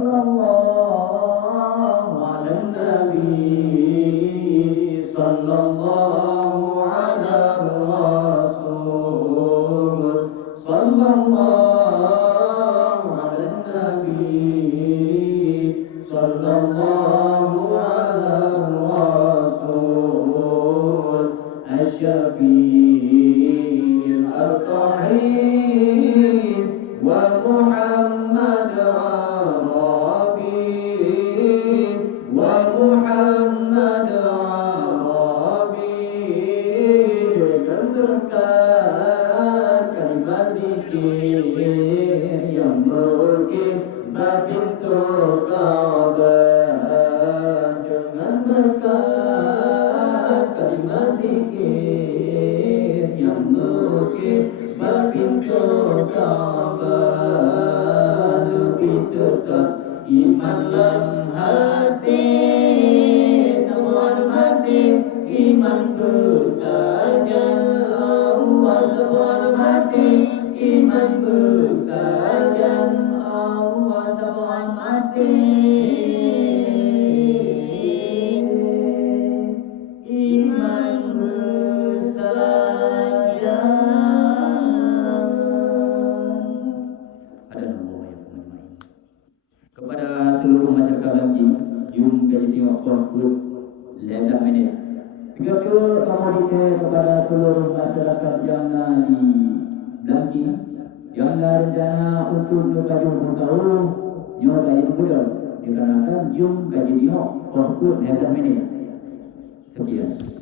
sallallahu ala nabi sallallahu ala rasul sallallahu ala nabi sallallahu ala rasul asy-syafi'il at-tahir wa Muhammad Arabi wa Muhammad Arabi dengan berkat kalimat zikir yang mengukir pintu Ka'bah dengan berkat kalimat zikir yang mengukir pintu Ka'bah lebih tetap iman dalam hati semua mati iman bersaja Allah semua mati iman bersaja Allah semua mati iman bersaja. Kepada seluruh masyarakat lagi, jom kaji tengok Quran 11 minit. 30 kemudian kepada seluruh masyarakat yang di Blanki, yang rencana untuk kaji bersahur, jom kaji muda. Dikarenakan jom kaji tengok Quran 11 minit. Sekian.